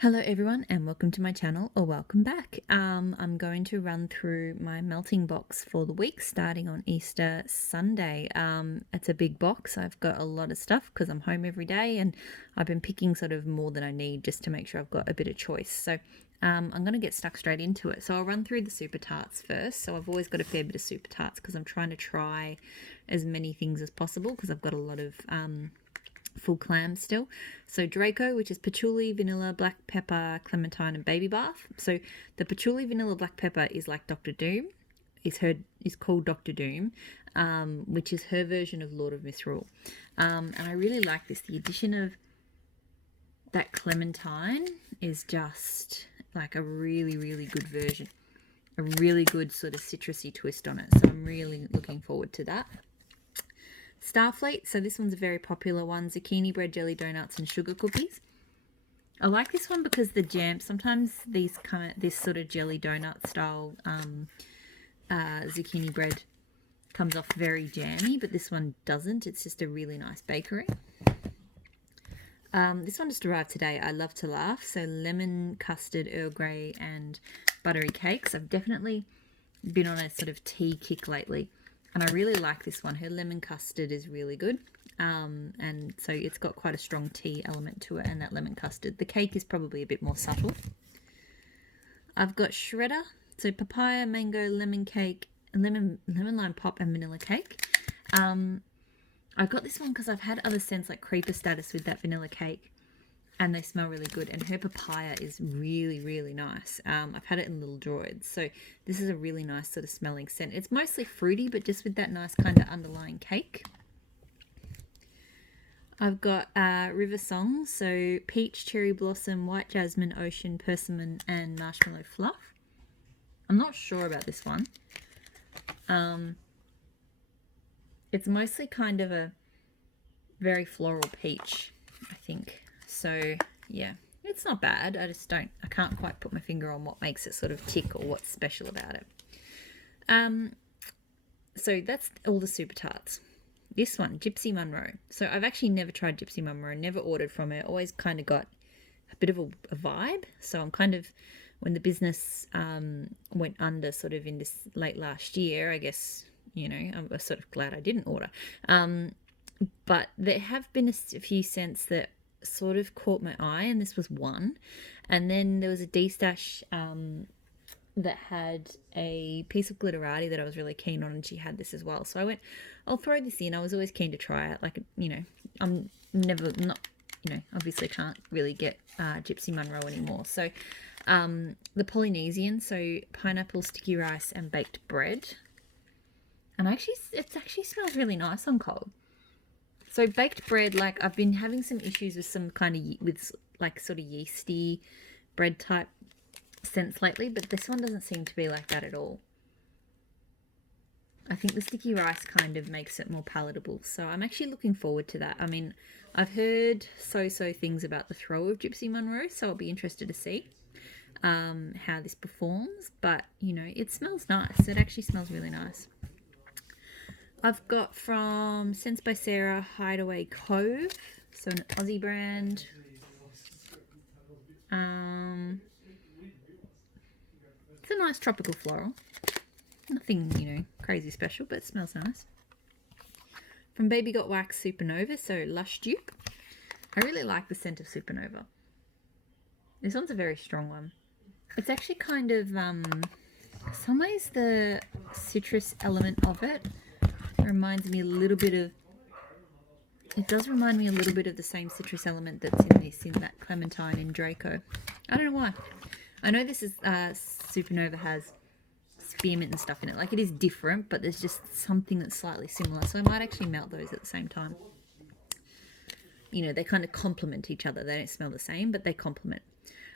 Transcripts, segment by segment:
Hello everyone and welcome to my channel or welcome back. I'm going to run through my melting box for the week starting on Easter Sunday. It's a big box. I've got a lot of stuff because I'm home every day and I've been picking sort of more than I need just to make sure I've got a bit of choice. So I'm going to get stuck straight into it. So I'll run through the super tarts first. So I've always got a fair bit of super tarts because I'm trying to try as many things as possible because I've got a lot of full clams still. So Draco, which is patchouli, vanilla, black pepper, clementine, and baby bath. So the patchouli, vanilla, black pepper is like Doctor Doom. Is called Doctor Doom, which is her version of Lord of Misrule. And I really like this. The addition of that clementine is just like a really, really good version. A really good sort of citrusy twist on it. So I'm really looking forward to that. Starfleet, so this one's a very popular one. Zucchini bread, jelly donuts, and sugar cookies. I like this one because the jam, sometimes this sort of jelly donut style zucchini bread comes off very jammy, but this one doesn't. It's just a really nice bakery. This one just arrived today. I love to laugh. So lemon, custard, Earl Grey, and buttery cakes. I've definitely been on a sort of tea kick lately. And I really like this one. Her lemon custard is really good. And so it's got quite a strong tea element to it and that lemon custard. The cake is probably a bit more subtle. I've got shredder. So papaya, mango, lemon cake, lemon lime pop, and vanilla cake. I got this one because I've had other scents like creeper status with that vanilla cake. And they smell really good. And her papaya is really, really nice. I've had it in little droids. So this is a really nice sort of smelling scent. It's mostly fruity, but just with that nice kind of underlying cake. I've got River Songs. So peach, cherry blossom, white jasmine, ocean, persimmon, and marshmallow fluff. I'm not sure about this one. It's mostly kind of a very floral peach, I think. So yeah, it's not bad. I can't quite put my finger on what makes it sort of tick or what's special about it. So that's all the super tarts. This one, Gypsy Monroe. So I've actually never tried Gypsy Monroe, never ordered from her. Always kind of got a bit of a vibe. So I'm kind of, when the business went under sort of in this late last year, I guess, I'm sort of glad I didn't order. But there have been a few scents that sort of caught my eye, and this was one. And then there was a D-Stash that had a piece of glitterati that I was really keen on, and she had this as well. So I went, I'll throw this in. I was always keen to try it. Like, I'm never not, obviously can't really get Gypsy Monroe anymore. So the Polynesian, so pineapple, sticky rice, and baked bread. And it actually smells really nice on cold. So baked bread, like I've been having some issues with some kind of with like sort of yeasty bread type scents lately, but this one doesn't seem to be like that at all. I think the sticky rice kind of makes it more palatable, so I'm actually looking forward to that. I mean, I've heard so things about the throw of Gypsy Monroe, so I'll be interested to see how this performs. But it smells nice. It actually smells really nice. I've got from Scents by Sarah Hideaway Cove, so an Aussie brand. It's a nice tropical floral. Nothing, crazy special, but it smells nice. From Baby Got Wax Supernova, so Lush Dupe. I really like the scent of Supernova. This one's a very strong one. It's actually kind of, some ways the citrus element of it reminds me a little bit of, it does remind me a little bit of the same citrus element that's in that clementine in Draco. I don't know why. I know this is Supernova has spearmint and stuff in it. Like, it is different, but there's just something that's slightly similar. So I might actually melt those at the same time. They kind of complement each other. They don't smell the same, but they complement.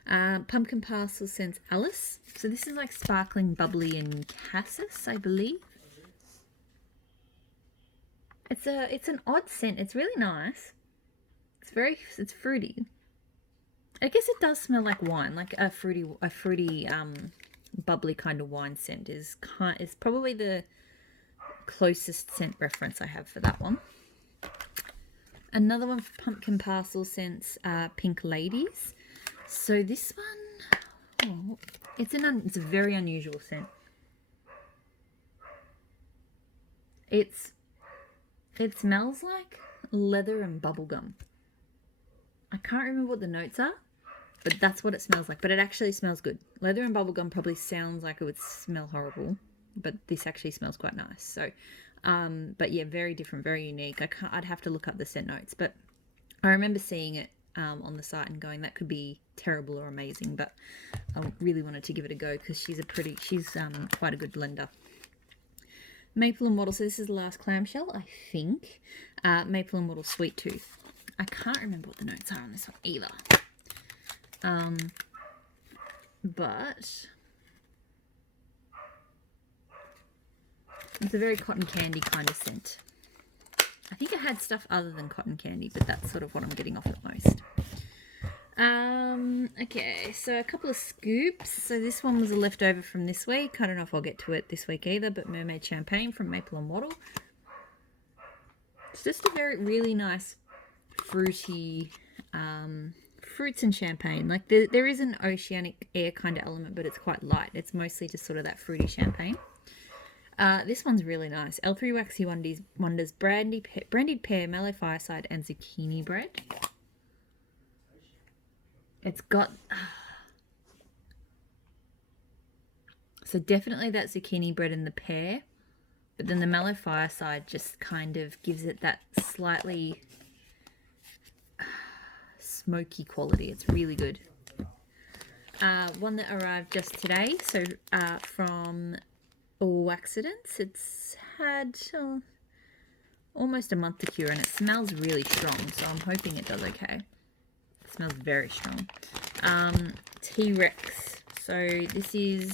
Pumpkin Parcel Scents Alice. So this is like sparkling, bubbly, and cassis, I believe. It's an odd scent. It's really nice. It's fruity. I guess it does smell like wine, like a fruity bubbly kind of wine scent is probably the closest scent reference I have for that one. Another one for Pumpkin Parcel Scents, Pink Ladies. So this one, oh, it's a very unusual scent. It smells like leather and bubblegum. I can't remember what the notes are, but that's what it smells like. But it actually smells good. Leather and bubblegum probably sounds like it would smell horrible, but this actually smells quite nice. So, but yeah, very different, very unique. I'd have to look up the scent notes, but I remember seeing it on the site and going, that could be terrible or amazing, but I really wanted to give it a go because she's quite a good blender. Maple and Wattle, so this is the last clamshell, I think. Maple and Wattle Sweet Tooth. I can't remember what the notes are on this one either. But it's a very cotton candy kind of scent. I think it had stuff other than cotton candy, but that's sort of what I'm getting off it most. Okay, so a couple of scoops. So this one was a leftover from this week. I don't know if I'll get to it this week either, but Mermaid Champagne from Maple and Wattle. It's just a really nice fruity, fruits and champagne. Like there is an oceanic air kind of element, but it's quite light. It's mostly just sort of that fruity champagne. This one's really nice. L3 Waxy Wonders Brandied Pear, Mallow Fireside, and Zucchini Bread. It's got... So definitely that zucchini bread and the pear. But then the Mallow Fireside just kind of gives it that slightly smoky quality. It's really good. One that arrived just today. So from Waxidence. It's had almost a month to cure and it smells really strong. So I'm hoping it does okay. It smells very strong. T-Rex. So this is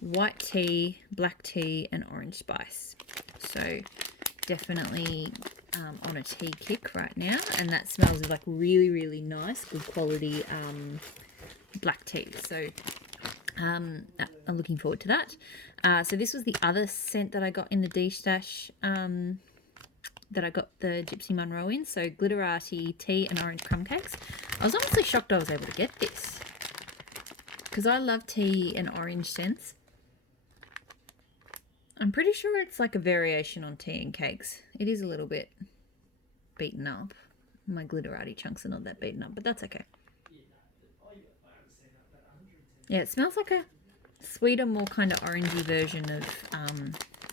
white tea, black tea, and orange spice. So definitely on a tea kick right now, and that smells like really, really nice, good quality black tea. So I'm looking forward to that. So this was the other scent that I got in the D-Stash that I got the Gypsy Monroe in. So Glitterati tea and orange crumb cakes. I was honestly shocked I was able to get this because I love tea and orange scents. I'm pretty sure it's like a variation on tea and cakes. It is a little bit beaten up. My Glitterati chunks are not that beaten up, but that's okay. Yeah, it smells like a sweeter, more kind of orangey version of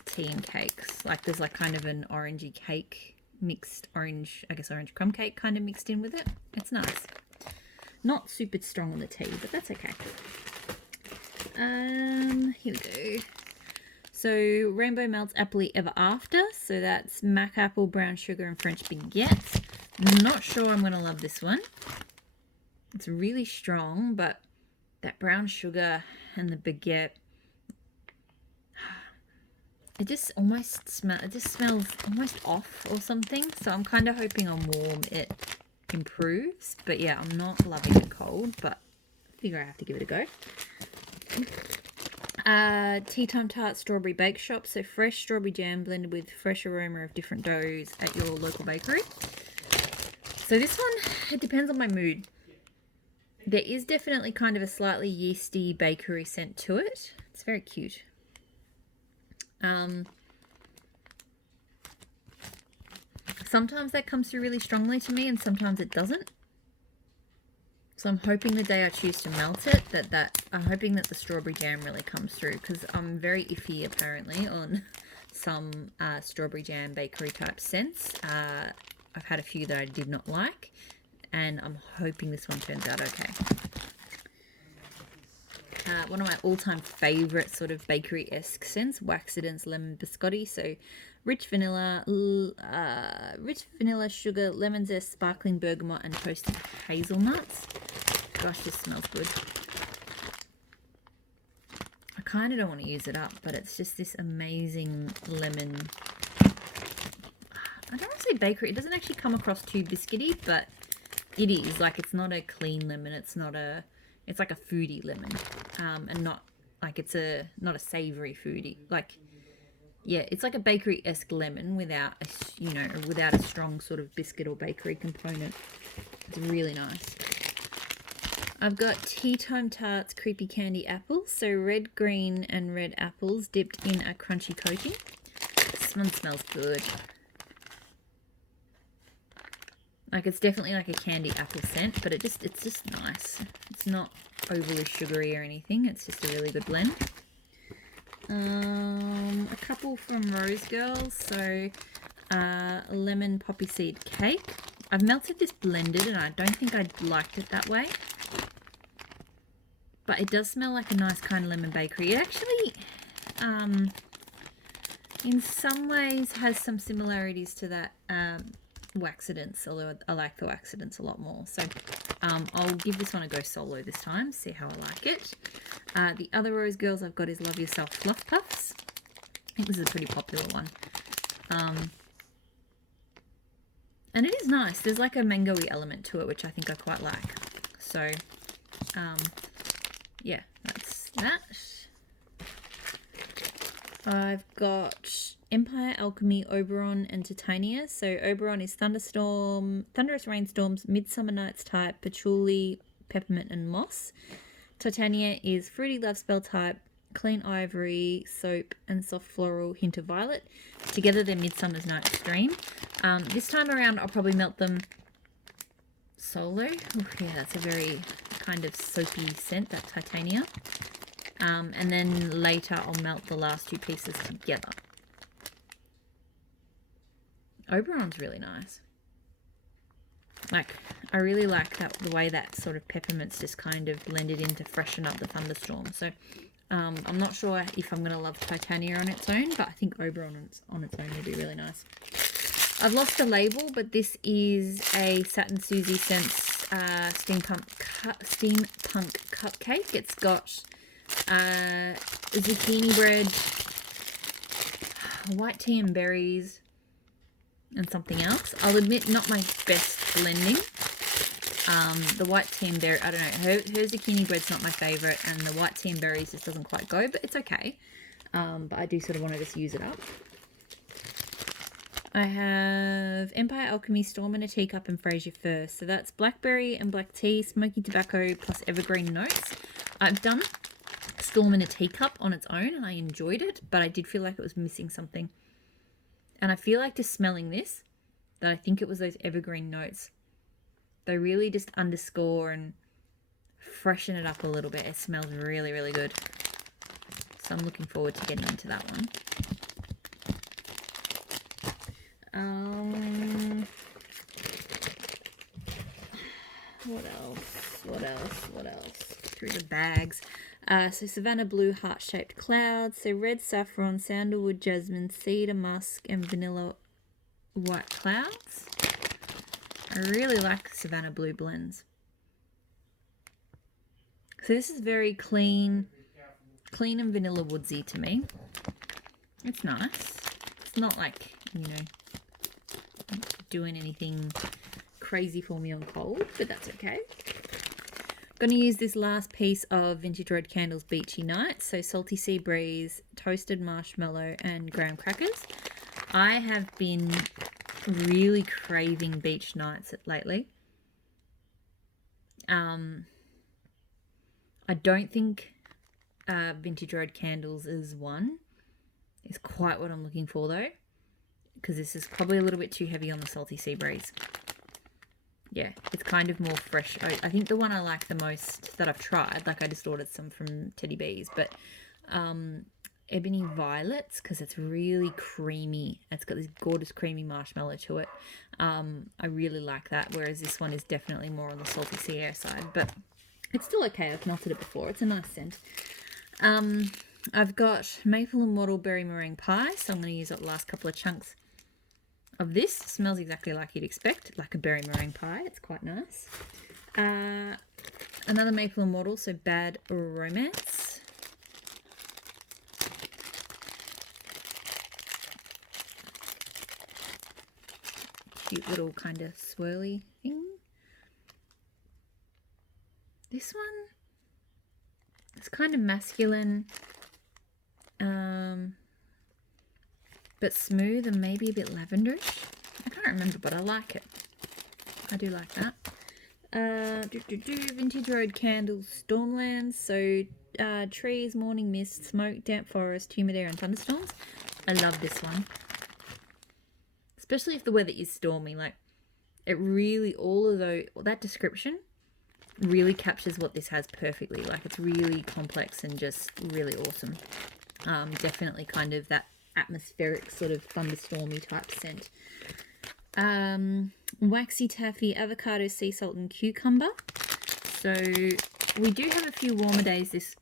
tea and cakes. Like there's like kind of an orangey cake mixed orange crumb cake kind of mixed in with it. It's nice. Not super strong on the tea, but that's okay. Here we go. So Rainbow Melts Appley Ever After. So that's Mac Apple, Brown Sugar, and French Baguette. Not sure I'm going to love this one. It's really strong, but that brown sugar and the baguette, it just smells almost off or something. So I'm kind of hoping on warm it improves. But yeah, I'm not loving it cold, but I figure I have to give it a go. Tea Time Tart Strawberry Bake Shop. So fresh strawberry jam blended with fresh aroma of different doughs at your local bakery. So this one, it depends on my mood. There is definitely kind of a slightly yeasty bakery scent to it. It's very cute. Sometimes that comes through really strongly to me and sometimes it doesn't. So I'm hoping the day I choose to melt it, I'm hoping that the strawberry jam really comes through, because I'm very iffy apparently on some strawberry jam bakery type scents. I've had a few that I did not like, and I'm hoping this one turns out okay. One of my all-time favourite sort of bakery-esque scents, Waxidence Lemon Biscotti. So rich vanilla, sugar, lemon zest, sparkling bergamot, and toasted hazelnuts. Gosh, this smells good. I kind of don't want to use it up, but it's just this amazing lemon. I don't want to say bakery. It doesn't actually come across too biscuity, but it is. Like, it's not a clean lemon. It's like a foodie lemon. And not like not a savory foodie. Like, yeah, it's like a bakery-esque lemon without a strong sort of biscuit or bakery component. It's really nice. I've got Tea Time Tarts Creepy Candy Apples. So red, green, and red apples dipped in a crunchy coating. This one smells good. Like, it's definitely like a candy apple scent, but it's just nice. It's not overly sugary or anything. It's just a really good blend. A couple from Rose Girls. So lemon poppy seed cake. I've melted this blended and I don't think I liked it that way. But it does smell like a nice kind of lemon bakery. It actually, in some ways, has some similarities to that Waxidence, although I like the Waxidence a lot more. So I'll give this one a go solo this time, see how I like it. The other Rose Girls I've got is Love Yourself Fluff Puffs. I think this is a pretty popular one. And it is nice. There's like a mango-y element to it, which I think I quite like. So, yeah, that's that. I've got Empire Alchemy, Oberon, and Titania. So Oberon is Thunderous Rainstorms, Midsummer Nights type, Patchouli, Peppermint, and Moss. Titania is Fruity Love Spell type, Clean Ivory, Soap, and Soft Floral, Hint of Violet. Together they're Midsummer's Night's Dream. This time around I'll probably melt them solo. Ooh, yeah, that's a very kind of soapy scent, that Titania. And then later I'll melt the last two pieces together. Oberon's really nice. Like, I really like that, the way that sort of peppermint's just kind of blended in to freshen up the thunderstorm. So I'm not sure if I'm going to love Titania on its own, but I think Oberon on its own would be really nice. I've lost the label, but this is a Satin Susie Scents steampunk cupcake. It's got zucchini bread, white tea and berries, and something else. I'll admit, not my best blending. The white tea and berry, I don't know, her zucchini bread's not my favourite, and the white tea and berries just doesn't quite go, but it's okay. But I do sort of want to just use it up. I have Empire Alchemy, Storm in a Teacup, and Fraser Fir. So that's blackberry and black tea, smoky tobacco, plus evergreen notes. I've done Storm in a Teacup on its own, and I enjoyed it, but I did feel like it was missing something. And I feel like just smelling this, that I think it was those evergreen notes. They really just underscore and freshen it up a little bit. It smells really, really good. So I'm looking forward to getting into that one. What else? Through the bags. So Savannah Blue Heart-Shaped Clouds. So red saffron, sandalwood, jasmine, cedar musk, and vanilla white clouds. I really like Savannah Blue blends. So this is very clean and vanilla woodsy to me. It's nice. It's not like, you know, doing anything crazy for me on cold, but that's okay. I'm going to use this last piece of Vintage Red Candles Beachy Night. So Salty Sea Breeze, Toasted Marshmallow, and Graham Crackers. I have been really craving beach nights lately. I don't think Vintage Red Candles is quite what I'm looking for though, because this is probably a little bit too heavy on the Salty Sea Breeze. Yeah, it's kind of more fresh. I think the one I like the most that I've tried, like I just ordered some from Teddy Bees, but Ebony Violets, because it's really creamy. It's got this gorgeous creamy marshmallow to it. I really like that, whereas this one is definitely more on the Salty Sea Air side, but it's still okay. I've melted it before. It's a nice scent. I've got Maple and Wattle Berry Meringue Pie, so I'm going to use up the last couple of chunks of this. It smells exactly like you'd expect, like a berry meringue pie. It's quite nice. Another Maple and Wattle, so Bad Romance. Cute little kind of swirly thing. This one, it's kind of masculine, but smooth and maybe a bit lavenderish. I can't remember, but I like it. I do like that. Vintage Road Candles, Stormlands. So trees, morning mist, smoke, damp forest, humid air and thunderstorms. I love this one. Especially if the weather is stormy. Like, it really, that description really captures what this has perfectly. Like, it's really complex and just really awesome. Definitely kind of that atmospheric sort of thunderstormy type scent. Waxy taffy, avocado, sea salt and cucumber. So we do have a few warmer days this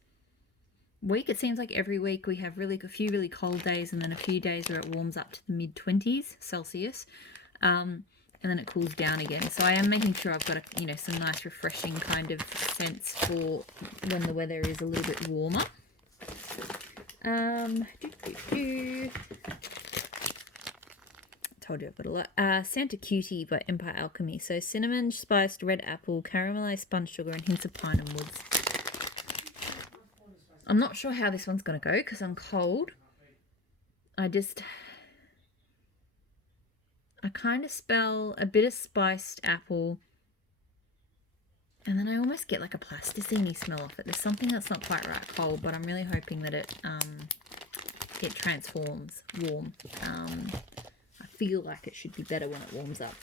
week. It seems like every week we have a few really cold days and then a few days where it warms up to the mid-20s Celsius. And then it cools down again. So I am making sure I've got some nice refreshing kind of scents for when the weather is a little bit warmer. Told you I've got a lot. Santa Cutie by Empire Alchemy. So cinnamon, spiced red apple, caramelized spun sugar, and hints of pine and woods. I'm not sure how this one's going to go because I'm cold. I kind of smell a bit of spiced apple, and then I almost get like a plasticine smell off it. There's something that's not quite right cold, but I'm really hoping that it transforms warm. I feel like it should be better when it warms up.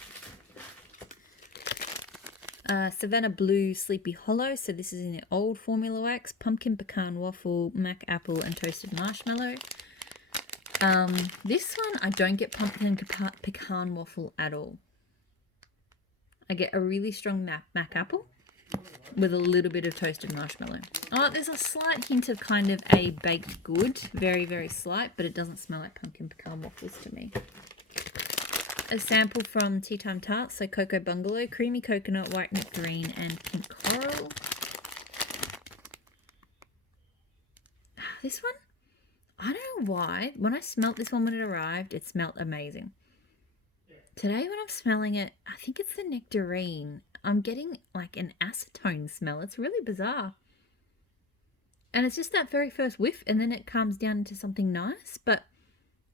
Savannah Blue Sleepy Hollow. So this is in the old formula wax. Pumpkin pecan waffle, mac apple, and toasted marshmallow. This one, I don't get pumpkin pecan waffle at all. I get a really strong mac apple with a little bit of toasted marshmallow. Oh, there's a slight hint of kind of a baked good. Very, very slight, but it doesn't smell like pumpkin pecan waffles to me. A sample from Tea Time Tarts, so Cocoa Bungalow, creamy coconut, white nectarine, and pink coral. This one, I don't know why. When I smelt this one when it arrived, it smelt amazing. Today when I'm smelling it, I think it's the nectarine. I'm getting like an acetone smell. It's really bizarre. And it's just that very first whiff, and then it calms down into something nice. But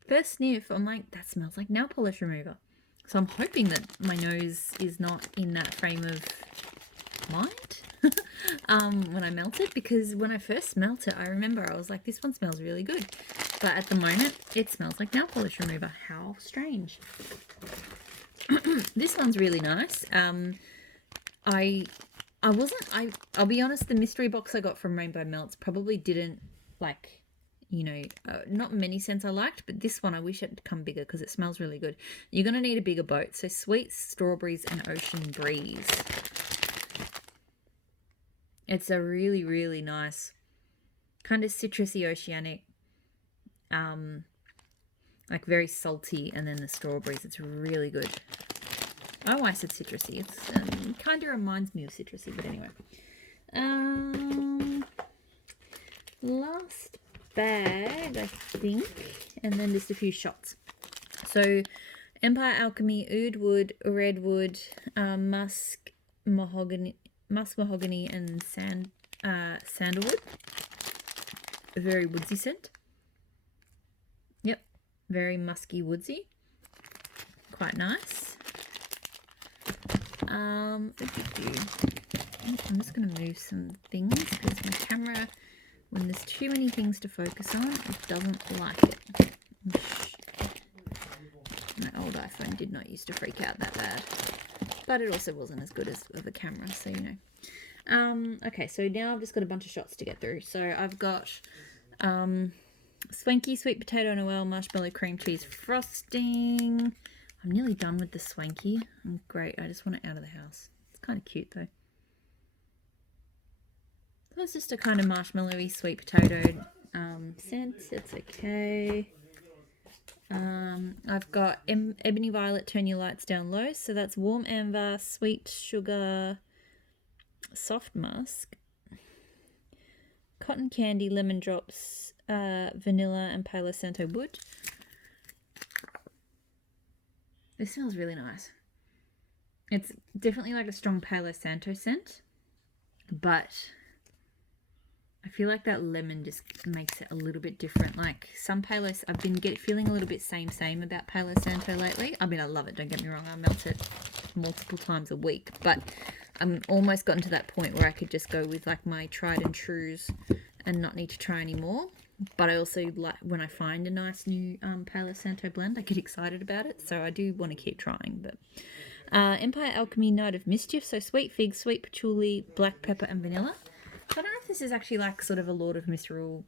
first sniff, I'm like, that smells like nail polish remover. So I'm hoping that my nose is not in that frame of mind when I melt it, because when I first smelt it, I remember I was like, this one smells really good. But at the moment, it smells like nail polish remover. How strange. This one's really nice. I'll be honest, the mystery box I got from Rainbow Melts probably didn't not many scents I liked, but this one I wish it had come bigger because it smells really good. You're going to need a bigger boat. So sweet strawberries and ocean breeze. It's a really, really nice kind of citrusy oceanic, like very salty, and then the strawberries. It's really good. Oh, I said citrusy. It's kind of reminds me of citrusy, but anyway. Last bag, I think, and then just a few shots. So Empire Alchemy, oud wood, redwood, musk mahogany, and sandalwood. A very woodsy scent. Yep, very musky woodsy. Quite nice. I'm just going to move some things because my camera, when there's too many things to focus on, it doesn't like it. My old iPhone did not used to freak out that bad, but it also wasn't as good as of a camera, so you know. Okay, so now I've just got a bunch of shots to get through. So I've got Swanky sweet potato Noel marshmallow cream cheese frosting. I'm nearly done with the Swanky. Great, I just want it out of the house. It's kind of cute though. That's just a kind of marshmallowy sweet potato scent. It's okay. I've got Ebony Violet, Turn Your Lights Down Low. So that's warm amber, sweet sugar, soft musk, cotton candy, lemon drops, vanilla, and Palo Santo wood. This smells really nice. It's definitely like a strong Palo Santo scent, but I feel like that lemon just makes it a little bit different. Like some Palos, I've been feeling a little bit same about Palo Santo lately. I mean, I love it, don't get me wrong. I melt it multiple times a week. But I'm almost gotten to that point where I could just go with like my tried and trues and not need to try anymore. But I also like when I find a nice new Palo Santo blend, I get excited about it. So I do want to keep trying. But Empire Alchemy Night of Mischief. So sweet fig, sweet patchouli, black pepper, and vanilla. So I don't know if this is actually like sort of a Lord of Misrule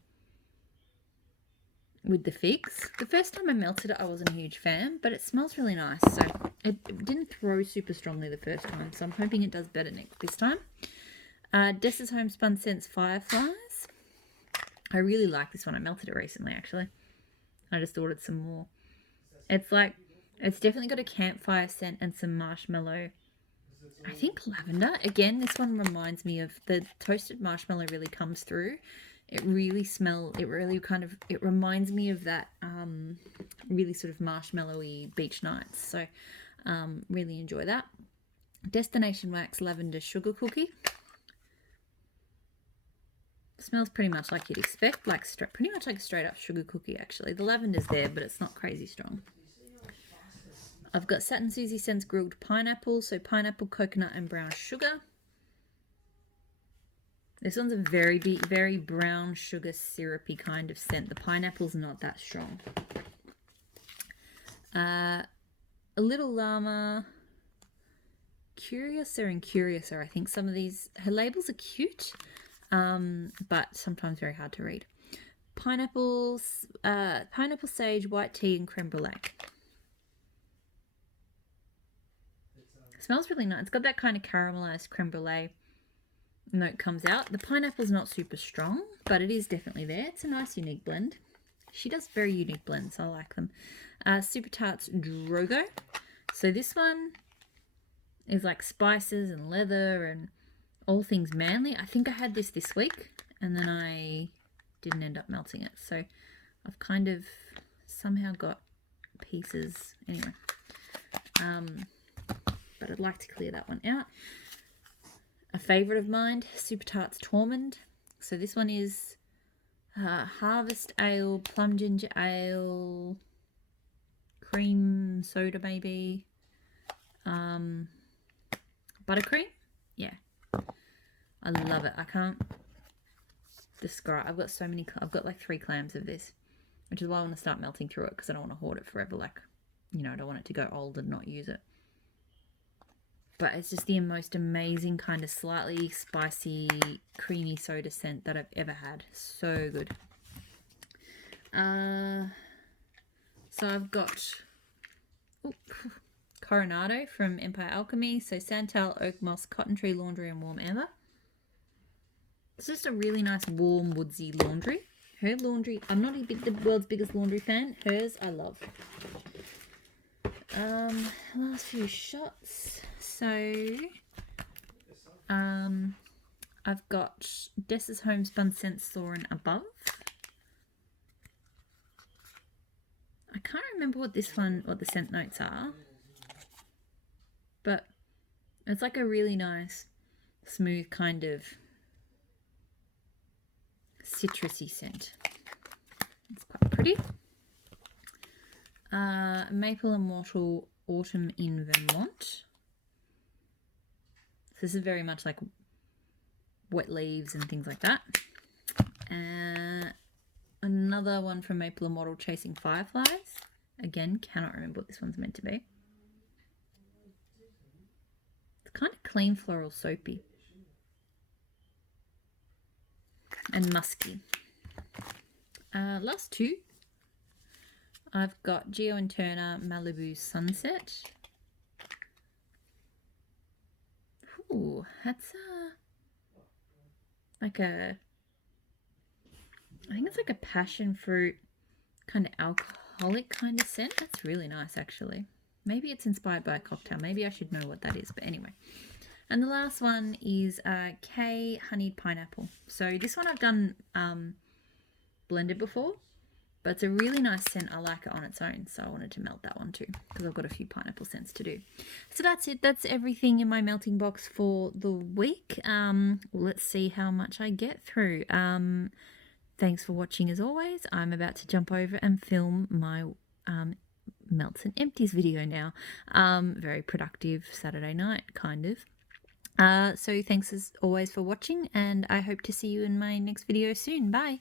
with the figs. The first time I melted it, I wasn't a huge fan, but it smells really nice. So it didn't throw super strongly the first time, so I'm hoping it does better this time. Dessa's Homespun Scents Fireflies. I really like this one. I melted it recently, actually. I just ordered some more. It's like, it's definitely got a campfire scent and some marshmallow. I think lavender. Again, this one reminds me of the toasted marshmallow really comes through. It really it reminds me of that really sort of marshmallowy beach nights. So really enjoy that. Destination Wax Lavender Sugar Cookie. Smells pretty much like you'd expect, like pretty much like a straight up sugar cookie actually. The lavender's there, but it's not crazy strong. I've got Satin Susie Scents Grilled Pineapple, so pineapple, coconut, and brown sugar. This one's a very brown sugar syrupy kind of scent. The pineapple's not that strong. A Little Llama, Curiouser and Curiouser. I think some of these, her labels are cute, but sometimes very hard to read. Pineapple sage, white tea, and creme brulee. It smells really nice. It's got that kind of caramelized creme brulee note comes out. The pineapple's not super strong, but it is definitely there. It's a nice unique blend. She does very unique blends. I like them. Super Tarts Drogo. So this one is like spices and leather and all things manly. I think I had this week and then I didn't end up melting it. So I've kind of somehow got pieces. Anyway. But I'd like to clear that one out. A favourite of mine, Super Tarts Tormund. So this one is Harvest Ale, Plum Ginger Ale, Cream Soda maybe, Buttercream. Yeah, I love it. I can't describe. I've got like 3 clams of this, which is why I want to start melting through it because I don't want to hoard it forever. Like, you know, I don't want it to go old and not use it. But it's just the most amazing kind of slightly spicy, creamy soda scent that I've ever had. So good. So I've got Coronado from Empire Alchemy. So Santal, Oak Moss, Cotton Tree Laundry, and Warm Amber. It's just a really nice, warm, woodsy laundry. Her laundry, I'm not the world's biggest laundry fan. Hers, I love. Last few shots. So, I've got Dessa's Homespun Scent Soarin' Above. I can't remember what the scent notes are, but it's like a really nice, smooth kind of citrusy scent. It's quite pretty. Maple Immortal Autumn in Vermont. So this is very much like wet leaves and things like that. Another one from Maple Immortal, Chasing Fireflies. Again, cannot remember what this one's meant to be. It's kind of clean floral soapy. And musky. Last 2. I've got Geo and Turner Malibu Sunset. Ooh, that's like I think it's like a passion fruit kind of alcoholic kind of scent. That's really nice actually. Maybe it's inspired by a cocktail. Maybe I should know what that is, but anyway. And the last one is K Honeyed Pineapple. So this one I've done blended before, but it's a really nice scent. I like it on its own, so I wanted to melt that one too because I've got a few pineapple scents to do. So that's it. That's everything in my melting box for the week. Let's see how much I get through. Thanks for watching as always. I'm about to jump over and film my melts and empties video now. Very productive Saturday night, kind of. So thanks as always for watching, and I hope to see you in my next video soon. Bye.